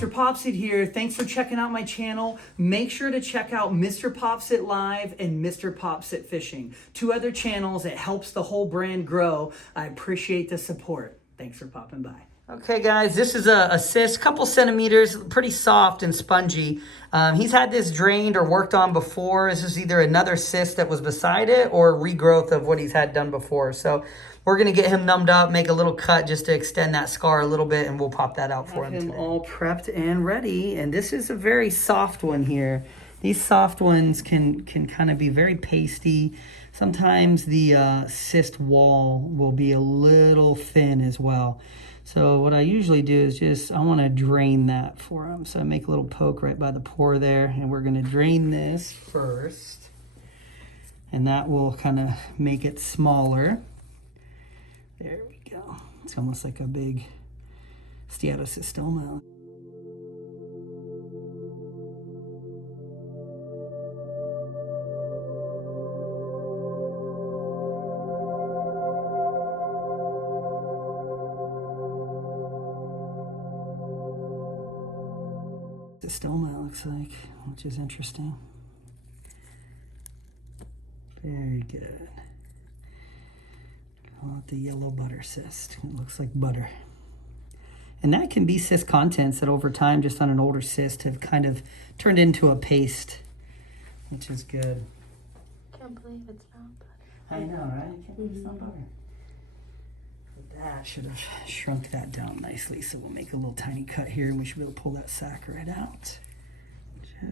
MrPopZit here. Thanks for checking out my channel. Make sure to check out MrPopZit Live and MrPopZit Fishing. 2 other channels. It helps the whole brand grow. I appreciate the support. Thanks for popping by. Okay guys, this is a cyst, couple centimeters, pretty soft and spongy. He's had this drained or worked on before. This is either another cyst that was beside it or regrowth of what he's had done before. So we're gonna get him numbed up, make a little cut just to extend that scar a little bit, and we'll pop that out for him today. All prepped and ready, and this is a very soft one here. These soft ones can kind of be very pasty. Sometimes the cyst wall will be a little thin as well. So what I usually do is I want to drain that for him. So I make a little poke right by the pore there, and we're going to drain this first. And that will kind of make it smaller. There we go. It's almost like a big steatocystoma. Stoma, it looks like, which is interesting. Very good. Call it the yellow butter cyst. It looks like butter. And that can be cyst contents that over time, just on an older cyst, have kind of turned into a paste, which is good. Can't believe it's not butter. I know, right? I can't believe it's not butter. That should have shrunk that down nicely. So we'll make a little tiny cut here, and we should be able to pull that sac right out.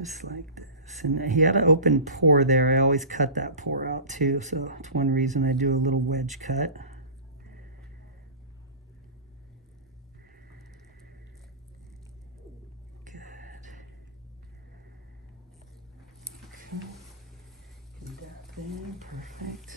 Just like this. And he had an open pore there. I always cut that pore out too. So that's one reason I do a little wedge cut. Good. Okay. Get that there. Perfect.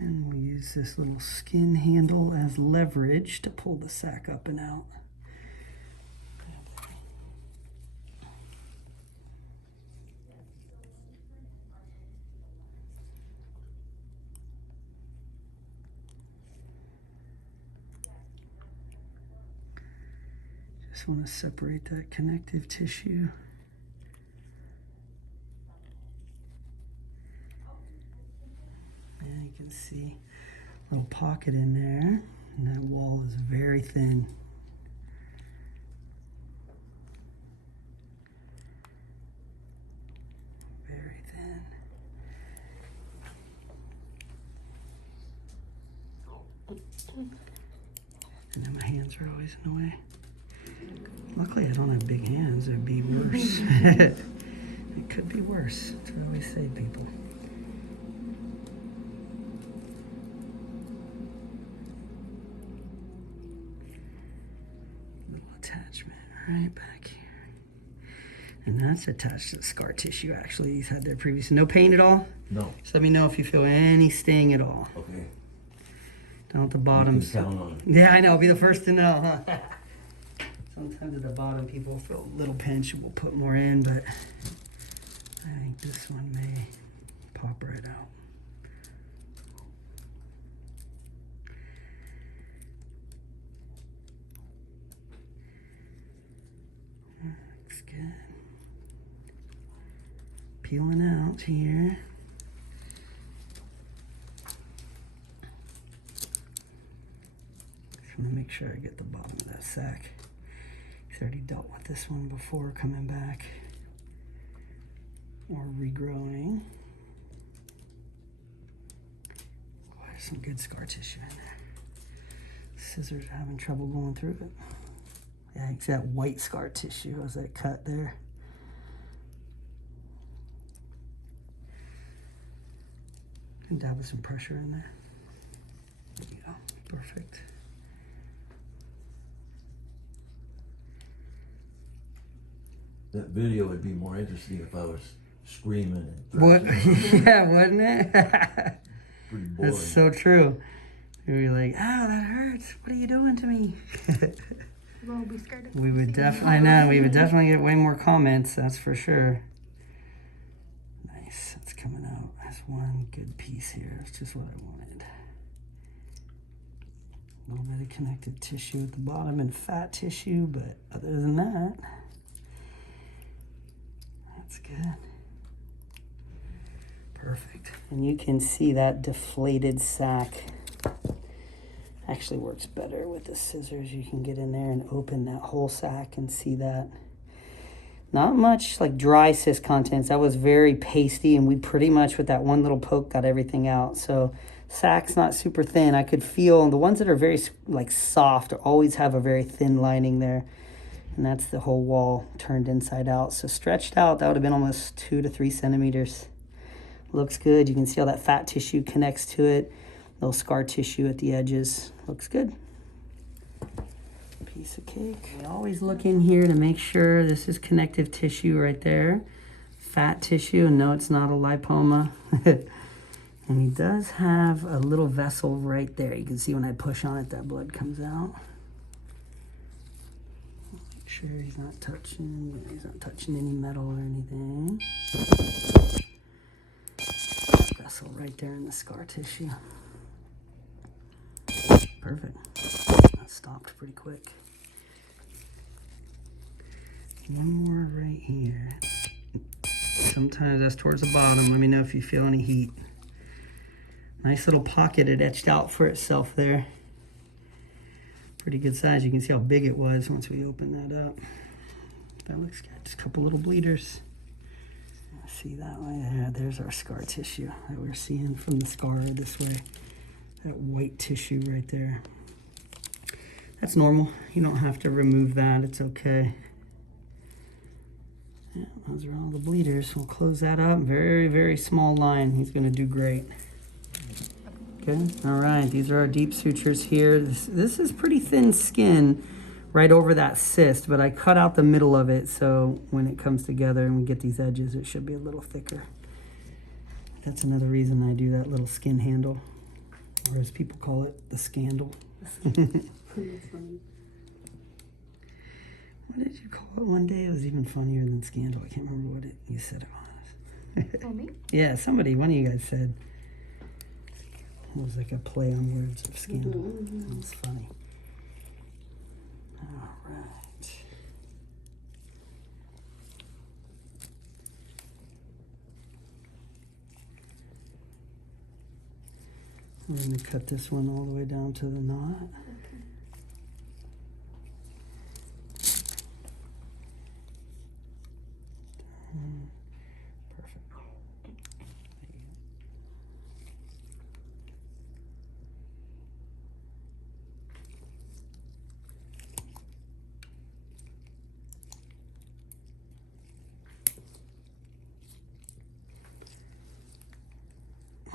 And we'll use this little skin handle as leverage to pull the sac up and out. Just want to separate that connective tissue. And you can see a little pocket in there, and that wall is very thin. Very thin. And then my hands are always in the way. Luckily I don't have big hands, it'd be worse. It could be worse, that's what I always say to people. Attachment right back here, and that's attached to the scar tissue. Actually, he's had that previous. No pain at all? No. Just let me know if you feel any sting at all. Okay. Down at the bottom. You can count on it. Yeah, I know. I'll be the first to know, huh? Sometimes at the bottom people feel a little pinch and we'll put more in, but I think this one may pop right out. Looks good. Peeling out here. Just want to make sure I get the bottom of that sac. He's already dealt with this one before coming back or regrowing. Oh, there's some good scar tissue in there. Scissors are having trouble going through it. Yeah, it's that white scar tissue. Was that cut there? And dab with some pressure in there. There you go. Perfect. That video would be more interesting if I was screaming and What? thrashing. Yeah, wouldn't it? Pretty boring. That's so true. We'd be like, "Ah, that hurts. What are you doing to me?" We'll be scared of We would seeing definitely, I know, we would definitely get way more comments, that's for sure. Nice, that's coming out. That's one good piece here. That's just what I wanted. A little bit of connective tissue at the bottom and fat tissue, but other than that, that's good. Perfect. And you can see that deflated sac actually works better with the scissors. You can get in there and open that whole sac and see that. Not much like dry cyst contents. That was very pasty, and we pretty much with that one little poke got everything out. So sac's not super thin. I could feel the ones that are very like soft always have a very thin lining there. And that's the whole wall turned inside out. So stretched out, that would have been almost 2 to 3 centimeters. Looks good. You can see how that fat tissue connects to it. Little scar tissue at the edges. Looks good. Piece of cake. We always look in here to make sure this is connective tissue right there. Fat tissue, and no, it's not a lipoma. And he does have a little vessel right there. You can see when I push on it, that blood comes out. Make sure he's not touching any metal or anything. Vessel right there in the scar tissue. Perfect. That stopped pretty quick. One more right here. Sometimes that's towards the bottom. Let me know if you feel any heat. Nice little pocket it etched out for itself there. Pretty good size. You can see how big it was once we open that up. That looks good. Just a couple little bleeders. See that way there? There's our scar tissue that we're seeing from the scar this way. That white tissue right there. That's normal. You don't have to remove that. It's okay. Yeah, those are all the bleeders. We'll close that up. Very, very small line. He's going to do great. Okay. All right. These are our deep sutures here. This is pretty thin skin right over that cyst, but I cut out the middle of it, so when it comes together and we get these edges, it should be a little thicker. That's another reason I do that little skin handle, or as people call it, the scandal. That's funny. What did you call it one day? It was even funnier than scandal. I can't remember what you said it was. Oh, me? Yeah, one of you guys said. It was like a play on words of scandal. Mm-hmm. It was funny. All right. We're going to cut this one all the way down to the knot. Perfect.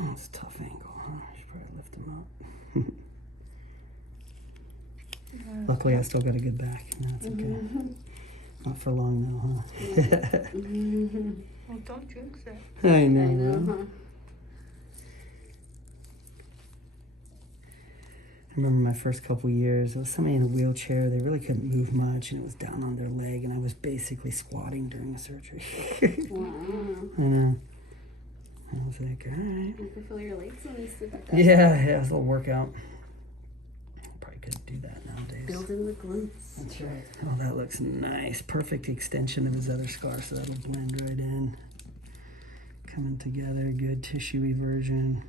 Oh, it's a tough angle, huh? I should probably lift him up. Luckily, I still got a good back. That's okay. Mm-hmm. Not for long, though, huh? Mm-hmm. Well, don't jinx it. I know. I know, huh? I remember my first couple years, there was somebody in a wheelchair. They really couldn't move much, and it was down on their leg, and I was basically squatting during the surgery. Wow. I know. I was like, all right. You can feel your legs when you sit like that. Yeah, it was a little workout. Probably couldn't do that nowadays. Build in the glutes. That's right. Oh, that looks nice. Perfect extension of his other scar, so that'll blend right in. Coming together, good tissue eversion.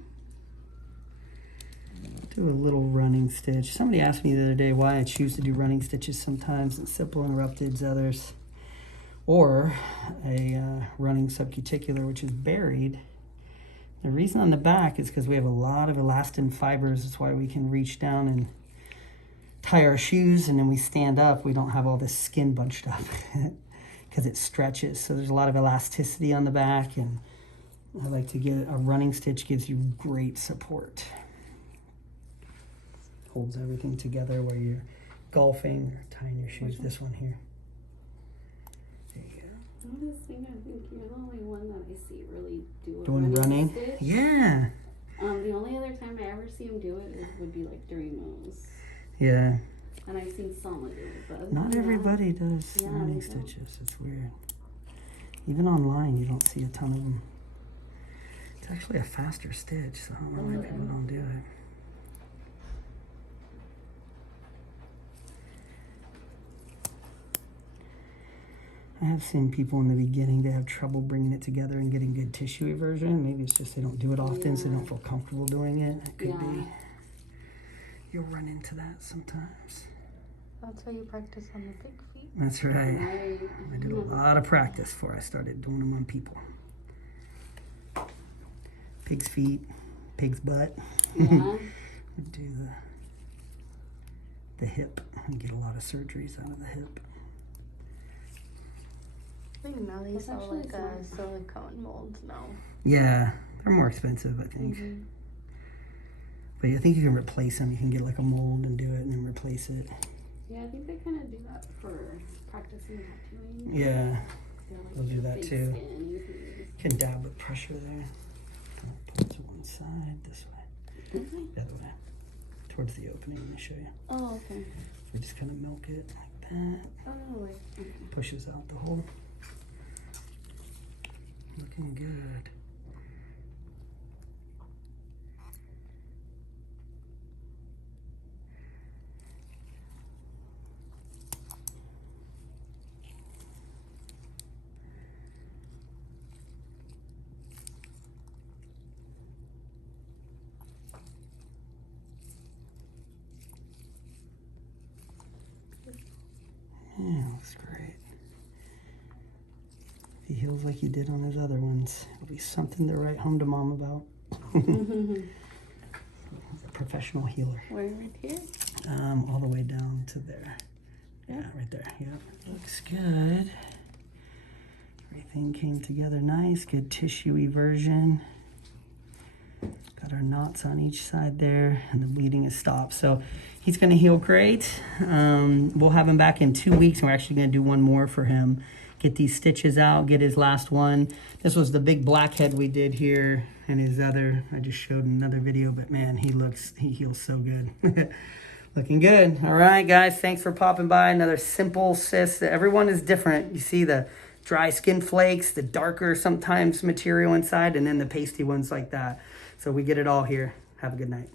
Do a little running stitch. Somebody asked me the other day why I choose to do running stitches sometimes and simple interrupteds others. Or a running subcuticular, which is buried. The reason on the back is because we have a lot of elastin fibers. That's why we can reach down and tie our shoes, and then we stand up. We don't have all this skin bunched up because it stretches. So there's a lot of elasticity on the back, and I like to get a running stitch, gives you great support. Holds everything together where you're golfing or tying your shoes. This one here. There you go. Honestly, I think you're the only one that I see really do a Doing running? stitch. Yeah. The only other time I ever see him do it would be like during moves. Yeah. And I've seen someone do it, but Not everybody does Yeah, running they don't. stitches. It's weird. Even online, you don't see a ton of them. It's actually a faster stitch, so I don't know why people don't do it. I have seen people in the beginning, they have trouble bringing it together and getting good tissue eversion. Maybe it's just they don't do it often, so they don't feel comfortable doing it. It could be. You'll run into that sometimes. That's how you practice on the big feet. That's right. Right. I did a lot of practice before I started doing them on people. Pig's feet, pig's butt. Yeah. Do the hip and get a lot of surgeries out of the hip. I think now they That's sell actually like smart. silicone molds now. Yeah, they're more expensive, I think. Mm-hmm. But I think you can replace them. You can get like a mold and do it and then replace it. Yeah, I think they kind of do that for practicing tattooing. Yeah, They're like they'll do that big too. skin, you You can dab with pressure there. Put it to one side, this way. can- The other way. Towards the opening, let me show you. Oh, okay. We just kind of milk it like that. Oh, wait. Okay. Pushes out the hole. Looking good. Yeah, looks great. If he heals like he did on his other ones, it'll be something to write home to mom about. He's a professional healer. Where, right here? All the way down to there. Yeah, right there. Yeah, looks good. Everything came together nice. Good tissue eversion. Got our knots on each side there, and the bleeding is stopped. So he's going to heal great. We'll have him back in 2 weeks. We're actually going to do one more for him. Get these stitches out, get his last one. This was the big blackhead we did here, and his other, I just showed another video, but man, he heals so good. Looking good. All right, guys, thanks for popping by. Another simple cyst. Everyone is different. You see the dry skin flakes, the darker sometimes material inside, and then the pasty ones like that. So we get it all here. Have a good night.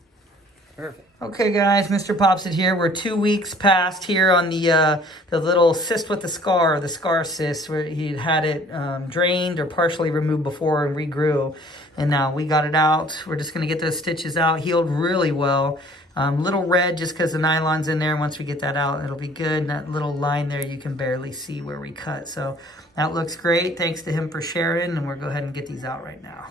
Perfect. Okay, guys, MrPopZit here. We're 2 weeks past here on the little cyst with the scar cyst, where he had it drained or partially removed before and regrew. And now we got it out. We're just going to get those stitches out. Healed really well. Little red just because the nylon's in there. Once we get that out, it'll be good. And that little line there, you can barely see where we cut. So that looks great. Thanks to him for sharing. And we'll go ahead and get these out right now.